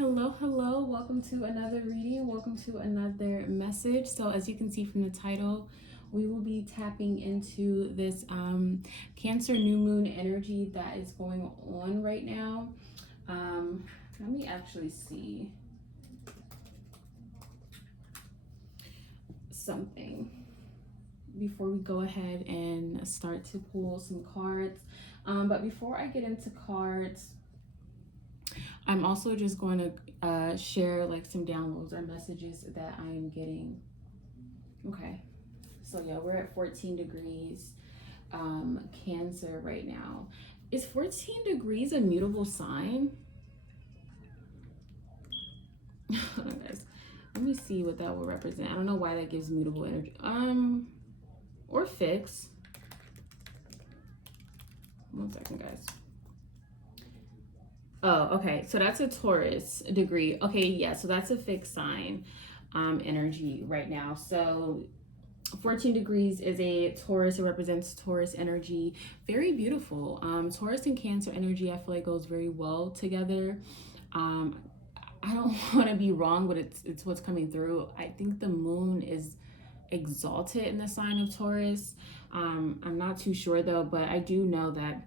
Hello, hello. Welcome to another reading. Welcome to another message. So, as you can see from the title, we will be tapping into this Cancer new moon energy that is going on right now. Let me actually see something before we go ahead and start to pull some cards. But before I get into cards, I'm also just going to share like some downloads or messages that I am getting. Okay, so yeah, we're at 14 degrees Cancer right now. Is 14 degrees a mutable sign? Guys, let me see what that will represent. I don't know why that gives mutable energy. Or fixed. One second, guys. Oh, okay. So that's a Taurus degree. Okay, yeah. So that's a fixed sign energy right now. So 14 degrees is a Taurus. It represents Taurus energy. Very beautiful. Taurus and Cancer energy, I feel like goes very well together. I don't want to be wrong, but it's what's coming through. I think the moon is exalted in the sign of Taurus. I'm not too sure though, but I do know that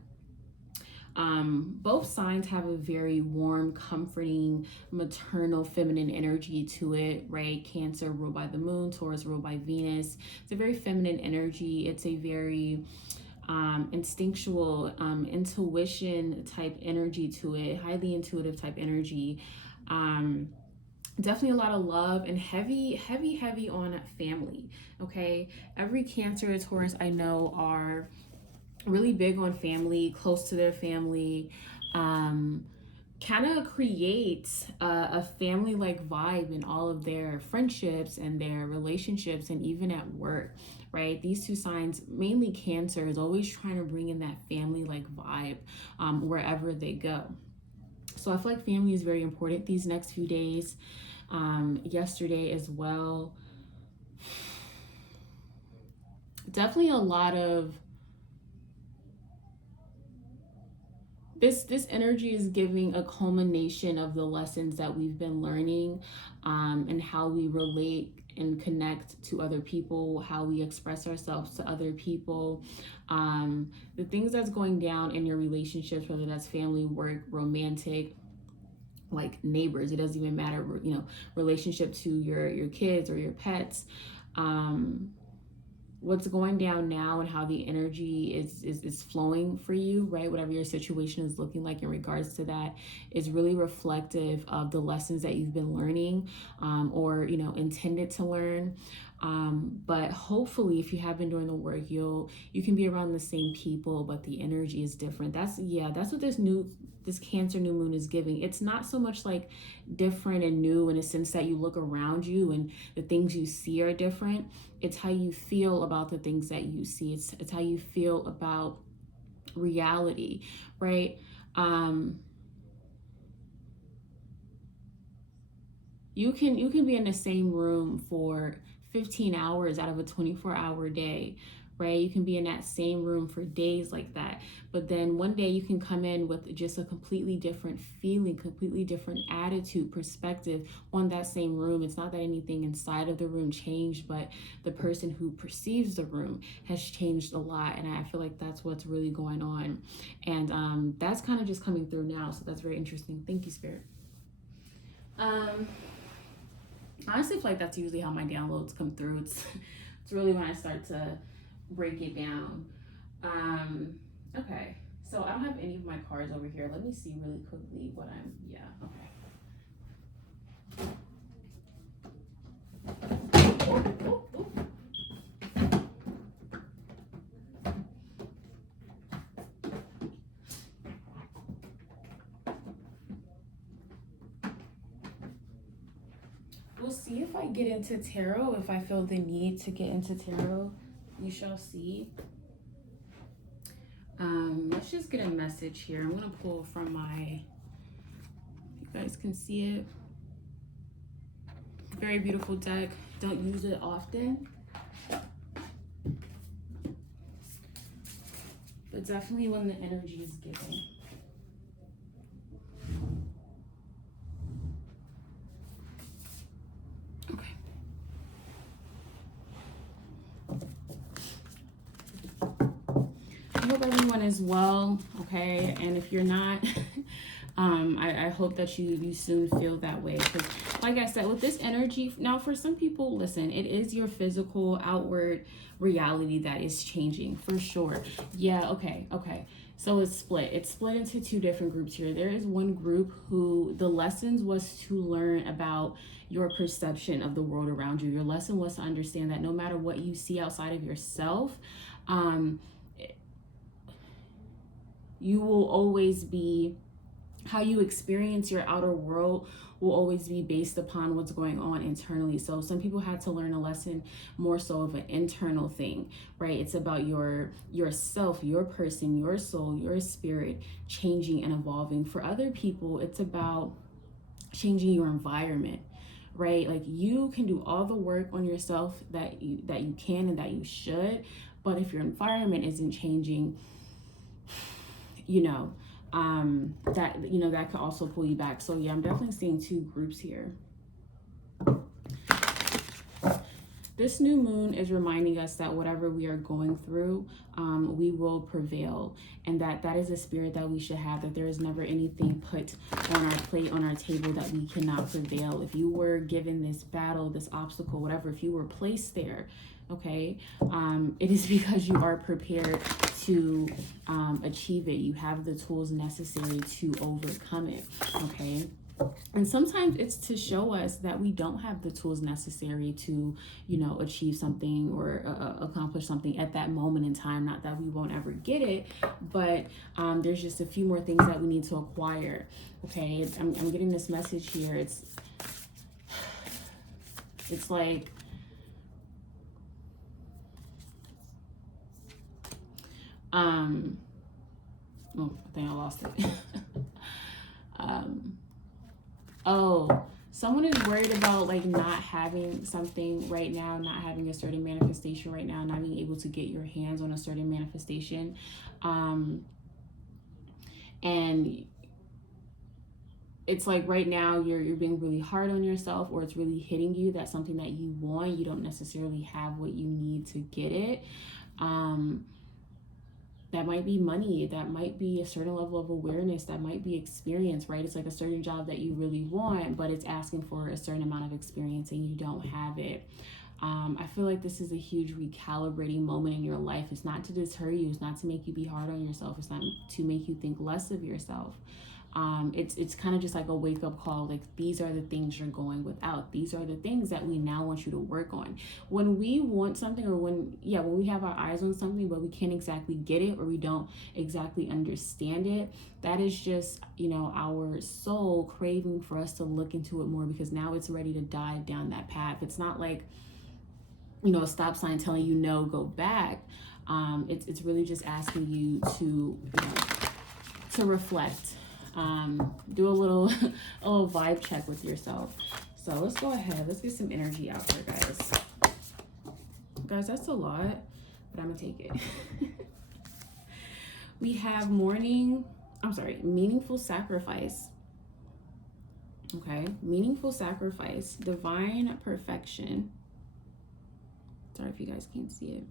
both signs have a very warm, comforting, maternal, feminine energy to it, right? Cancer ruled by the moon, Taurus ruled by Venus. It's a very feminine energy. It's a very instinctual, intuition type energy to it, highly intuitive type energy. Definitely a lot of love and heavy on family. Okay, every Cancer or Taurus I know are really big on family, close to their family, kind of creates a family like vibe in all of their friendships and their relationships and even at work, right? These two signs, mainly Cancer, is always trying to bring in that family like vibe wherever they go. So I feel like family is very important these next few days. Yesterday as well. Definitely a lot of this energy is giving a culmination of the lessons that we've been learning, and how we relate and connect to other people, how we express ourselves to other people, the things that's going down in your relationships, whether that's family, work, romantic, like neighbors. It doesn't even matter, relationship to your kids or your pets. What's going down now and how the energy is flowing for you, right? Whatever your situation is looking like in regards to that is really reflective of the lessons that you've been learning, or intended to learn. But hopefully, if you have been doing the work, you can be around the same people, but the energy is different. That's what this Cancer new moon is giving. It's not so much like different and new in a sense that you look around you and the things you see are different. It's how you feel about the things that you see. It's how you feel about reality, right? You can be in the same room for 15 hours out of a 24-hour day, right? You can be in that same room for days like that. But then one day you can come in with just a completely different feeling, completely different attitude, perspective on that same room. It's not that anything inside of the room changed, but the person who perceives the room has changed a lot. And I feel like that's what's really going on. And that's kind of just coming through now. So that's very interesting. Thank you, Spirit. Honestly, I feel like that's usually how my downloads come through. It's really when I start to break it down. Okay, so I don't have any of my cards over here. Let me see really quickly what okay. We'll see if I get into tarot. If I feel the need to get into tarot, we shall see. Let's just get a message here. I'm gonna pull from my, you guys can see it. Very beautiful deck. Don't use it often, but definitely when the energy is given. everyone is well, okay? And if you're not, I hope that you soon feel that way. Because like I said, with this energy, now for some people, listen, it is your physical outward reality that is changing for sure. Yeah, okay. So it's split. It's split into two different groups here. There is one group who the lessons was to learn about your perception of the world around you. Your lesson was to understand that no matter what you see outside of yourself, you will always be, how you experience your outer world will always be based upon what's going on internally. So some people had to learn a lesson more so of an internal thing, right? It's about yourself, your person, your soul, your spirit changing and evolving. For other people, it's about changing your environment, right? Like you can do all the work on yourself that you can and that you should, but if your environment isn't changing, that could also pull you back. So yeah, I'm definitely seeing two groups here. This new moon is reminding us that whatever we are going through, we will prevail, and that is a spirit that we should have, that there is never anything put on our plate, on our table, that we cannot prevail. If you were given this battle, this obstacle, whatever, if you were placed there, okay, it is because you are prepared to achieve it. You have the tools necessary to overcome it, okay? And sometimes it's to show us that we don't have the tools necessary to, achieve something or accomplish something at that moment in time. Not that we won't ever get it, but there's just a few more things that we need to acquire. Okay, I'm getting this message here. It's like, oh, I think I lost it. Someone is worried about like not having something right now, not having a certain manifestation right now, not being able to get your hands on a certain manifestation. And it's like right now you're being really hard on yourself, or it's really hitting you that something that you want, you don't necessarily have what you need to get it. That might be money, that might be a certain level of awareness, that might be experience, right? It's like a certain job that you really want, but it's asking for a certain amount of experience and you don't have it. I feel like this is a huge recalibrating moment in your life. It's not to deter you, it's not to make you be hard on yourself, it's not to make you think less of yourself. It's kind of just like a wake-up call. Like, these are the things you're going without. These are the things that we now want you to work on. When we want something, or when we have our eyes on something but we can't exactly get it, or we don't exactly understand it, that is just our soul craving for us to look into it more, because now it's ready to dive down that path. It's not like a stop sign telling you no, go back. It's really just asking you to reflect. Do a little vibe check with yourself. So let's go ahead. Let's get some energy out here, guys. Guys, that's a lot, but I'm gonna take it. We have meaningful sacrifice. Okay, meaningful sacrifice, divine perfection. Sorry if you guys can't see it.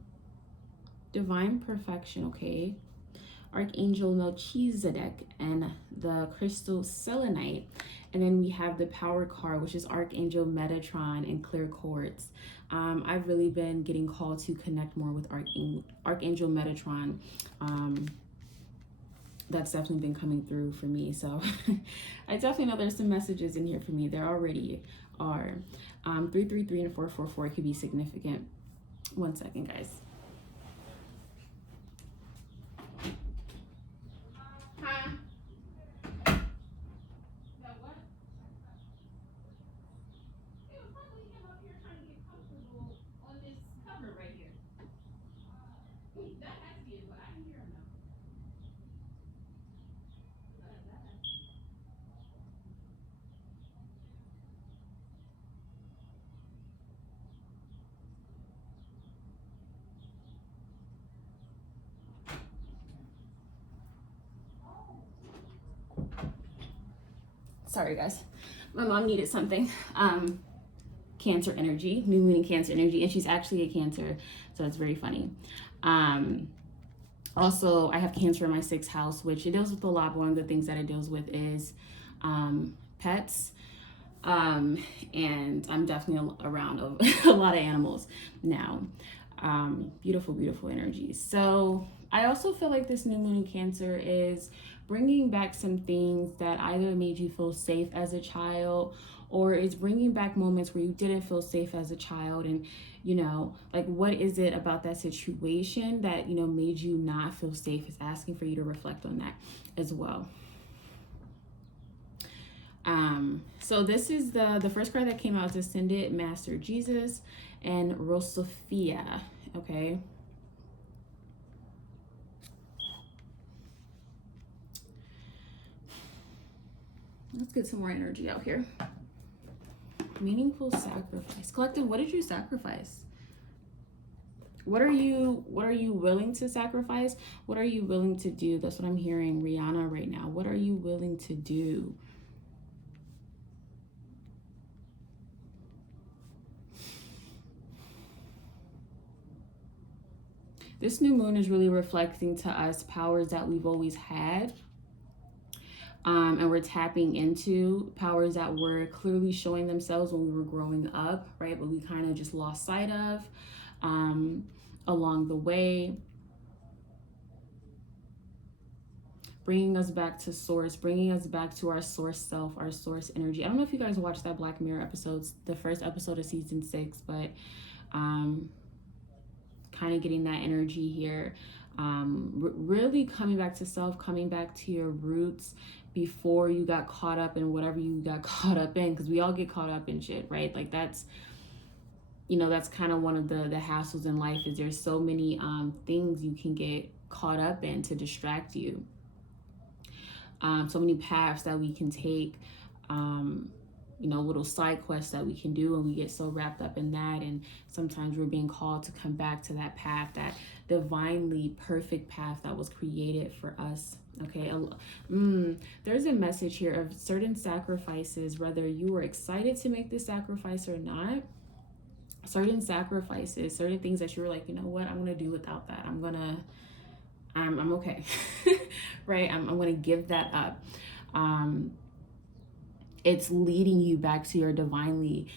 Divine perfection, okay. Archangel Melchizedek and the crystal selenite. And then we have the power card, which is Archangel Metatron and clear quartz. I've really been getting called to connect more with Archangel Metatron. That's definitely been coming through for me. So I definitely know there's some messages in here for me. There already are. 333 and 444 could be significant. One second, guys. Sorry, guys. My mom needed something. Cancer energy, new moon in Cancer energy, and she's actually a Cancer, so it's very funny. Also, I have Cancer in my 6th house, which it deals with a lot. But one of the things that it deals with is pets. And I'm definitely around a lot of animals now. Beautiful, beautiful energies. So I also feel like this new moon in Cancer is bringing back some things that either made you feel safe as a child, or it's bringing back moments where you didn't feel safe as a child. And like, what is it about that situation that made you not feel safe? Is asking for you to reflect on that as well. So this is the first card that came out, is Ascended Master Jesus and Rosophia. Okay. Let's get some more energy out here. Meaningful sacrifice. Collective, what did you sacrifice? What are you willing to sacrifice? What are you willing to do? That's what I'm hearing, Rihanna, right now. What are you willing to do? This new moon is really reflecting to us powers that we've always had. And we're tapping into powers that were clearly showing themselves when we were growing up, right? But we kind of just lost sight of along the way. Bringing us back to source, bringing us back to our source self, our source energy. I don't know if you guys watched that Black Mirror episodes, the first episode of season 6, but kind of getting that energy here. Really coming back to self, coming back to your roots before you got caught up in whatever you got caught up in, because we all get caught up in shit, right? Like that's kind of one of the hassles in life, is there's so many things you can get caught up in to distract you. So many paths that we can take, little side quests that we can do, and we get so wrapped up in that. And sometimes we're being called to come back to that path, that divinely perfect path that was created for us. Okay. There's a message here of certain sacrifices, whether you were excited to make this sacrifice or not. Certain sacrifices, certain things that you were like, you know what, I'm gonna do without that. I'm okay. Right? I'm gonna give that up. It's leading you back to your divinely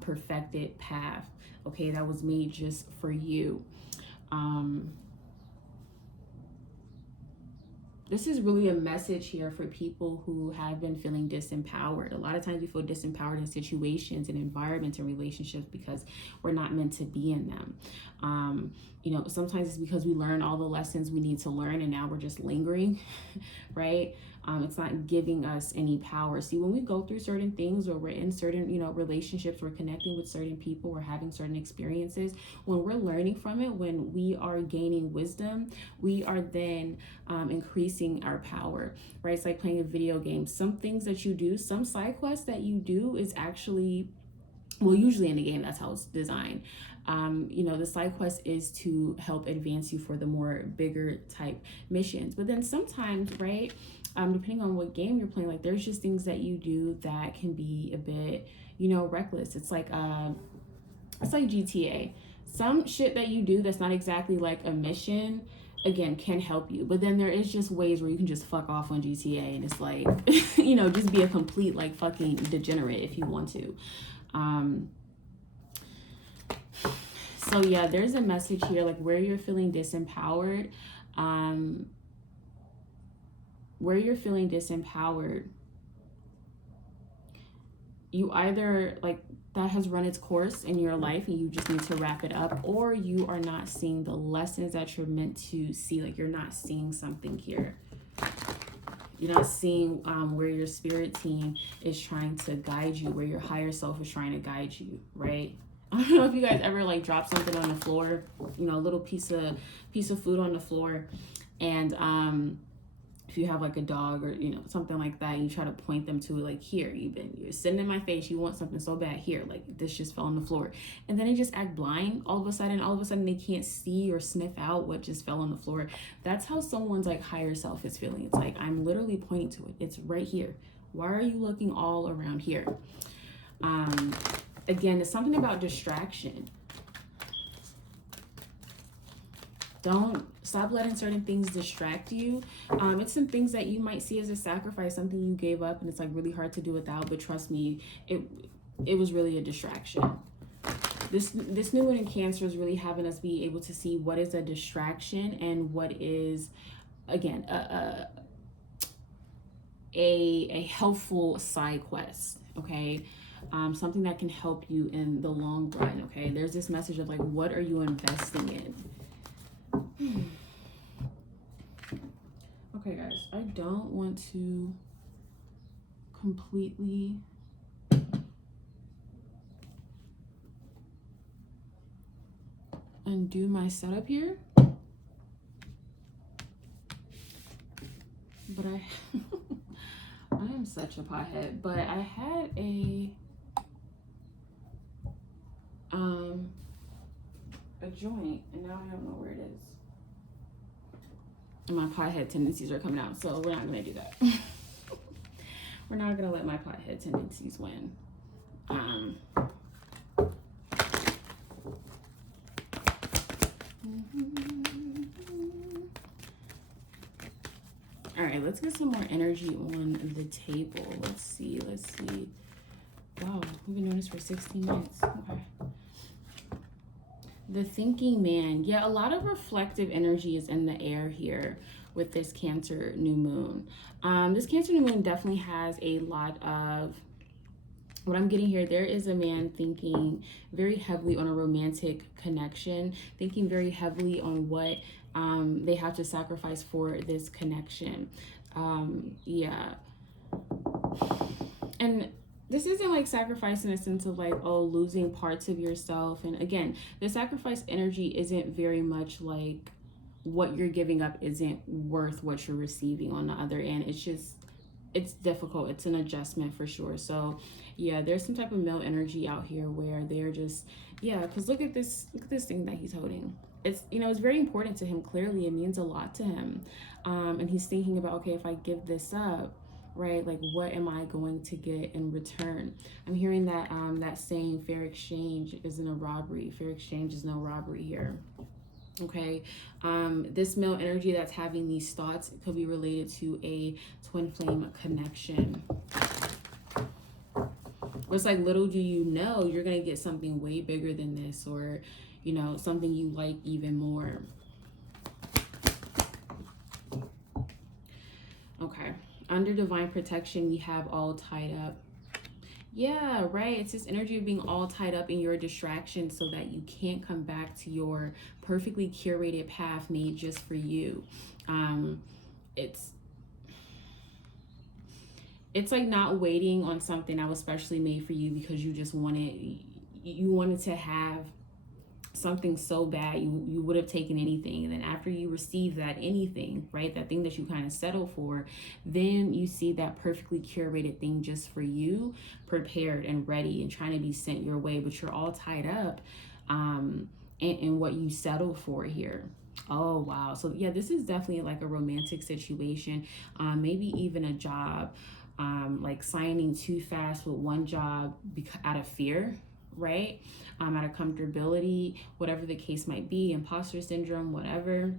perfected path, okay, that was made just for you. This is really a message here for people who have been feeling disempowered. A lot of times we feel disempowered in situations and environments and relationships because we're not meant to be in them. Sometimes it's because we learn all the lessons we need to learn and now we're just lingering, right? It's not giving us any power. See, when we go through certain things, or we're in certain, relationships, we're connecting with certain people, we're having certain experiences, when we're learning from it, when we are gaining wisdom, we are then increasing our power, right? It's like playing a video game. Some things that you do, some side quests that you do is actually, well, usually in the game, that's how it's designed. The side quest is to help advance you for the more bigger type missions. But then sometimes, right, depending on what game you're playing, like there's just things that you do that can be a bit, reckless. It's like GTA. Some shit that you do that's not exactly like a mission, again, can help you. But then there is just ways where you can just fuck off on GTA, and it's like, just be a complete like fucking degenerate if you want to. So yeah, there's a message here, like where you're feeling disempowered, you either like that has run its course in your life and you just need to wrap it up, or you are not seeing the lessons that you're meant to see. Like you're not seeing something here. You're not seeing where your spirit team is trying to guide you, where your higher self is trying to guide you, right? I don't know if you guys ever like drop something on the floor, a little piece of food on the floor, and if you have like a dog or something like that, and you try to point them to it, like, here, you're sitting in my face, you want something so bad, here, like this just fell on the floor, and then they just act blind all of a sudden they can't see or sniff out what just fell on the floor. That's how someone's like higher self is feeling. It's like, I'm literally pointing to it, it's right here, why are you looking all around here? Again, it's something about distraction. Don't Stop letting certain things distract you. It's some things that you might see as a sacrifice, something you gave up and it's like really hard to do without, but trust me, it was really a distraction. This new one in Cancer is really having us be able to see what is a distraction and what is, again, a helpful side quest, okay? Something that can help you in the long run, okay? There's this message of like, what are you investing in? Okay, guys, I don't want to completely undo my setup here, but I I am such a pothead, but I had a joint and now I don't know where it is. And my pothead tendencies are coming out, so we're not gonna do that. We're not gonna let my pothead tendencies win. All right, let's get some more energy on the table. Let's see. Wow, we've been doing this for 16 minutes. Okay. The thinking man. Yeah, a lot of reflective energy is in the air here with this Cancer new moon. This Cancer new moon definitely has a lot of, what I'm getting here, there is a man thinking very heavily on a romantic connection, thinking very heavily on what they have to sacrifice for this connection. Yeah. And this isn't like sacrifice in a sense of like, oh, losing parts of yourself. And again, the sacrifice energy isn't very much like what you're giving up isn't worth what you're receiving on the other end. It's just, it's difficult. It's an adjustment for sure. So yeah, there's some type of male energy out here where they're just, yeah, because look at this thing that he's holding. It's, you know, it's very important to him. Clearly it means a lot to him. And he's thinking about, okay, if I give this up, right, like what am I going to get in return? I'm hearing that that saying, fair exchange isn't a robbery. Fair exchange is no robbery here. Okay, this male energy that's having these thoughts could be related to a twin flame connection. It's like, little do you know, you're gonna get something way bigger than this, or you know, something you like even more. Okay, under divine protection, we have all tied up. Yeah, right. It's this energy of being all tied up in your distraction so that you can't come back to your perfectly curated path made just for you. It's like not waiting on something that was specially made for you because you just wanted to have something so bad you would have taken anything, and then after you receive that anything, right, that thing that you kind of settle for, then you see that perfectly curated thing just for you, prepared and ready and trying to be sent your way, but you're all tied up in what you settle for here. Oh wow. So yeah, this is definitely like a romantic situation, maybe even a job, like signing too fast with one job out of fear, right? Out of comfortability, whatever the case might be, imposter syndrome, whatever.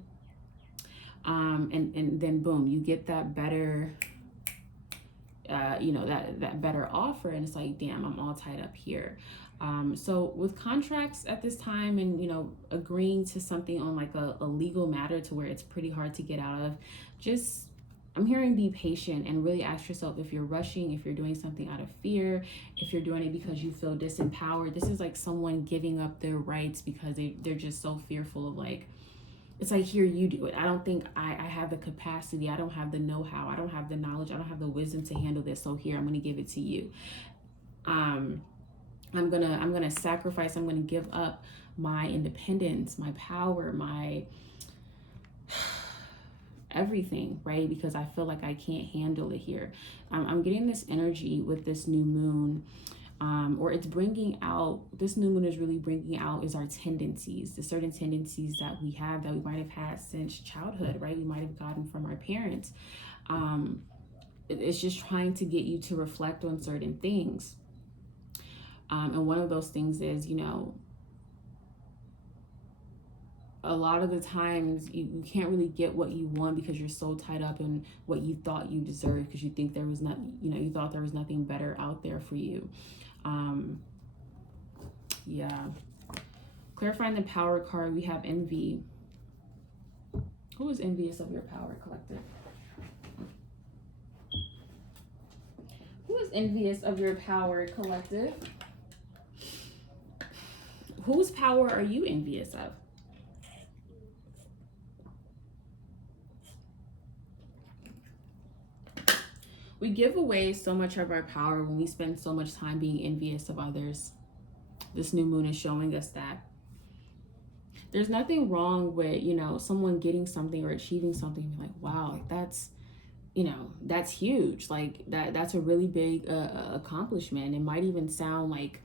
And then boom, you get that better, that better offer, and it's like, damn, I'm all tied up here. So with contracts at this time, and agreeing to something on like a legal matter to where it's pretty hard to get out of, just, I'm hearing be patient and really ask yourself if you're rushing, if you're doing something out of fear, if you're doing it because you feel disempowered. This is like someone giving up their rights because they're just so fearful of, like, it's like, here, you do it. I don't think I have the capacity. I don't have the know-how. I don't have the knowledge. I don't have the wisdom to handle this. So here, I'm going to give it to you. I'm gonna sacrifice. I'm going to give up my independence, my power, my everything, right? Because I feel like I can't handle it here. I'm getting this energy with this new moon, or it's bringing out, this new moon is really bringing out is our tendencies, the certain tendencies that we have that we might have had since childhood, right? We might have gotten from our parents. It's just trying to get you to reflect on certain things. And one of those things is, a lot of the times you can't really get what you want because you're so tied up in what you thought you deserved, because you think there was not, you thought there was nothing better out there for you. Yeah. Clarifying the power card, we have envy. Who is envious of your power, collective? Who is envious of your power, collective? Whose power are you envious of? We give away so much of our power when we spend so much time being envious of others. This new moon is showing us that. There's nothing wrong with, someone getting something or achieving something. You're like, wow, like that's huge. Like that's a really big accomplishment. It might even sound like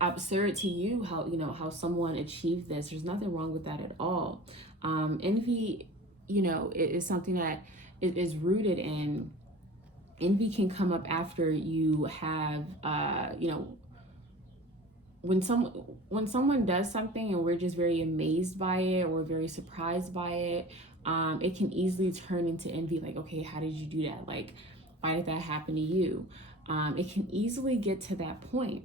absurd to you how someone achieved this. There's nothing wrong with that at all. Envy, is something that is rooted in. Envy can come up after you have, when someone does something and we're just very amazed by it or very surprised by it, it can easily turn into envy. Like, okay, how did you do that? Like, why did that happen to you? It can easily get to that point.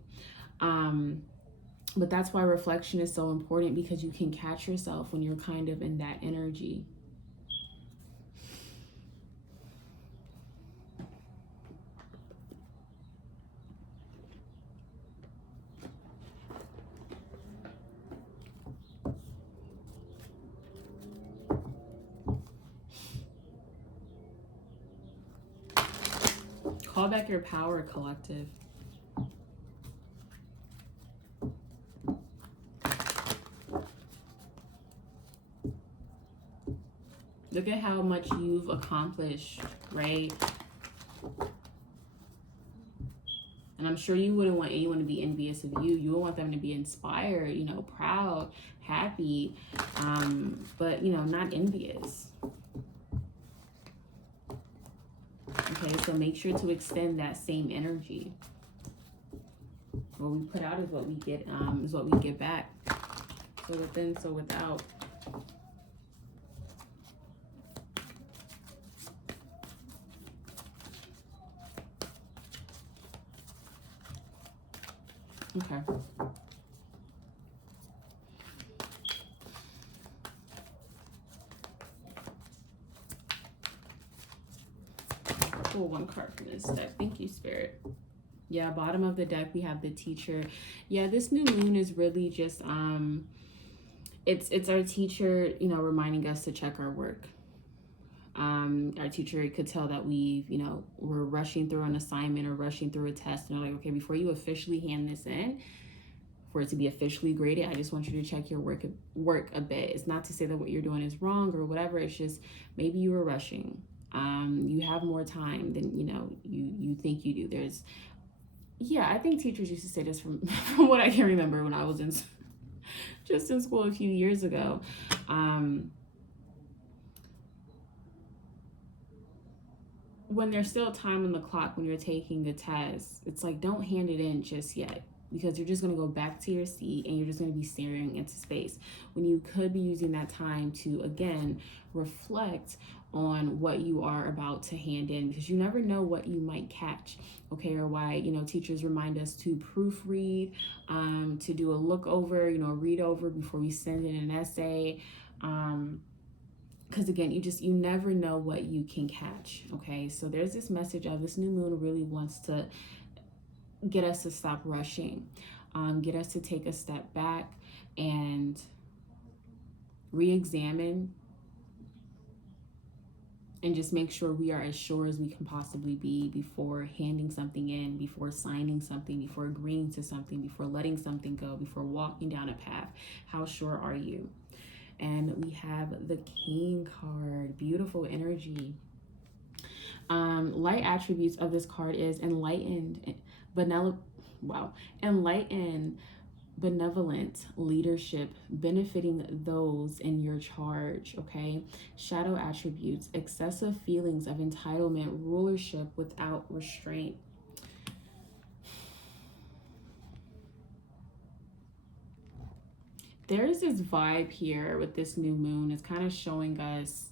But that's why reflection is so important, because you can catch yourself when you're kind of in that energy. Call back your power, collective. Look at how much you've accomplished, right? And I'm sure you wouldn't want anyone to be envious of you. You would want them to be inspired, proud, happy, but, not envious. Okay, so make sure to extend that same energy. What we put out is what we get back. So within, so without. Okay. Pull one card from this deck. Thank you, Spirit. Yeah, bottom of the deck, we have the Teacher. Yeah, this new moon is really just, it's our teacher, reminding us to check our work. Our teacher could tell that we're rushing through an assignment or rushing through a test, and they're like, okay, before you officially hand this in, for it to be officially graded, I just want you to check your work a bit. It's not to say that what you're doing is wrong or whatever. It's just maybe you were rushing. You have more time than you think you do. I think teachers used to say this from what I can remember when I was in school a few years ago. When there's still time on the clock when you're taking the test, it's like, don't hand it in just yet, because you're just going to go back to your seat and you're just going to be staring into space, when you could be using that time to, again, reflect on what you are about to hand in, because you never know what you might catch. Okay, or why teachers remind us to proofread, to do a look over, read over before we send in an essay, because again, you never know what you can catch. Okay, so there's this message of this new moon really wants to get us to stop rushing, get us to take a step back and re-examine, and just make sure we are as sure as we can possibly be before handing something in, before signing something, before agreeing to something, before letting something go, before walking down a path. How sure are you? And we have the King card. Beautiful energy. Light attributes of this card is enlightened, enlightened, benevolent leadership, benefiting those in your charge. Okay. Shadow attributes: excessive feelings of entitlement, rulership without restraint. There's this vibe here with this new moon. It's kind of showing us,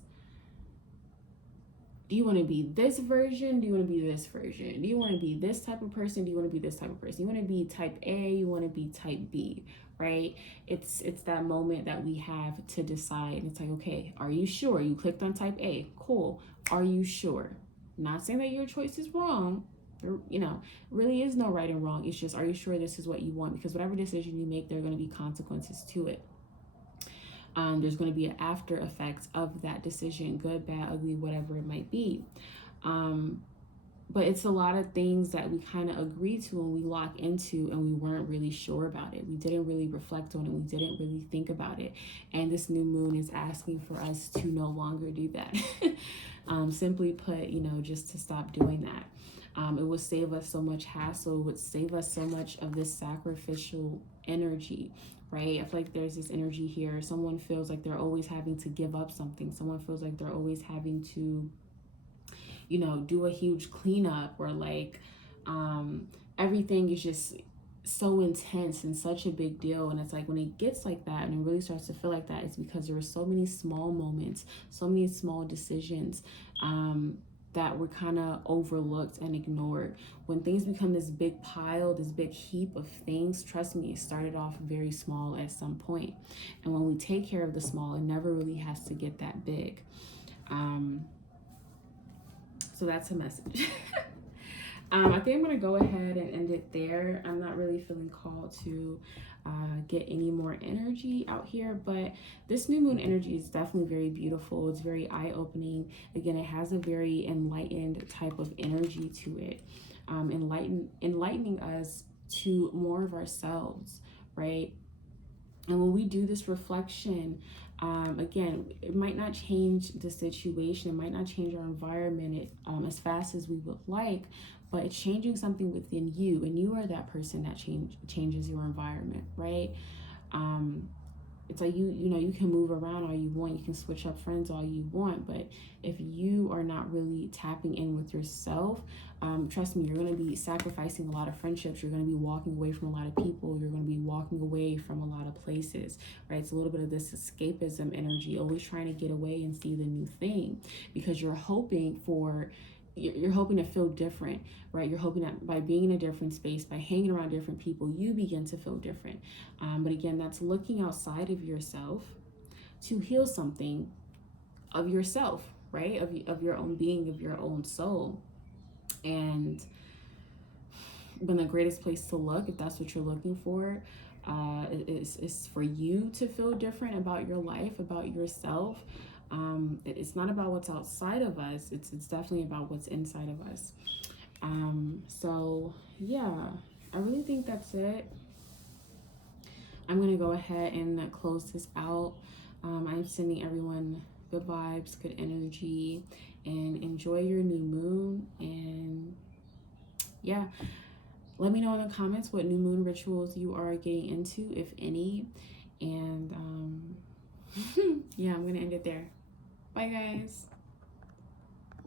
do you want to be this version? Do you want to be this version? Do you want to be this type of person? Do you want to be this type of person? You want to be type A, you want to be type B, right? It's that moment that we have to decide. It's like, okay, are you sure? You clicked on type A. Cool. Are you sure? Not saying that your choice is wrong. There, really is no right and wrong. It's just, are you sure this is what you want? Because whatever decision you make, there are going to be consequences to it. There's going to be an after effect of that decision, good, bad, ugly, whatever it might be. But it's a lot of things that we kind of agree to and we lock into, and we weren't really sure about it. We didn't really reflect on it. We didn't really think about it. And this new moon is asking for us to no longer do that. Simply put, just to stop doing that. It would save us so much hassle. It would save us so much of this sacrificial energy, right? I feel like there's this energy here. Someone feels like they're always having to give up something. Someone feels like they're always having to, do a huge cleanup, or like everything is just so intense and such a big deal. And it's like, when it gets like that and it really starts to feel like that, it's because there were so many small moments, so many small decisions that were kind of overlooked and ignored. When things become this big pile, this big heap of things, trust me, it started off very small at some point. And when we take care of the small, it never really has to get that big. So that's a message. I think I'm going to go ahead and end it there. I'm not really feeling called to get any more energy out here, but this new moon energy is definitely very beautiful. It's very eye-opening. Again, it has a very enlightened type of energy to it, enlightening us to more of ourselves, right? And when we do this reflection, again, it might not change the situation, it might not change our environment as fast as we would like, but it's changing something within you, and you are that person that changes your environment, right? It's like you can move around all you want, you can switch up friends all you want, but if you are not really tapping in with yourself, trust me, you're going to be sacrificing a lot of friendships. You're going to be walking away from a lot of people. You're going to be walking away from a lot of places, right? It's a little bit of this escapism energy, always trying to get away and see the new thing, because you're hoping to feel different, right? You're hoping that by being in a different space, by hanging around different people, you begin to feel different. But again, that's looking outside of yourself to heal something of yourself, right? Of your own being, of your own soul. And when the greatest place to look, if that's what you're looking for, is for you to feel different about your life, about yourself. It's not about what's outside of us. It's definitely about what's inside of us. So yeah, I really think that's it. I'm going to go ahead and close this out. I'm sending everyone good vibes, good energy, and enjoy your new moon. And yeah, let me know in the comments what new moon rituals you are getting into, if any. And yeah, I'm going to end it there. Bye, guys.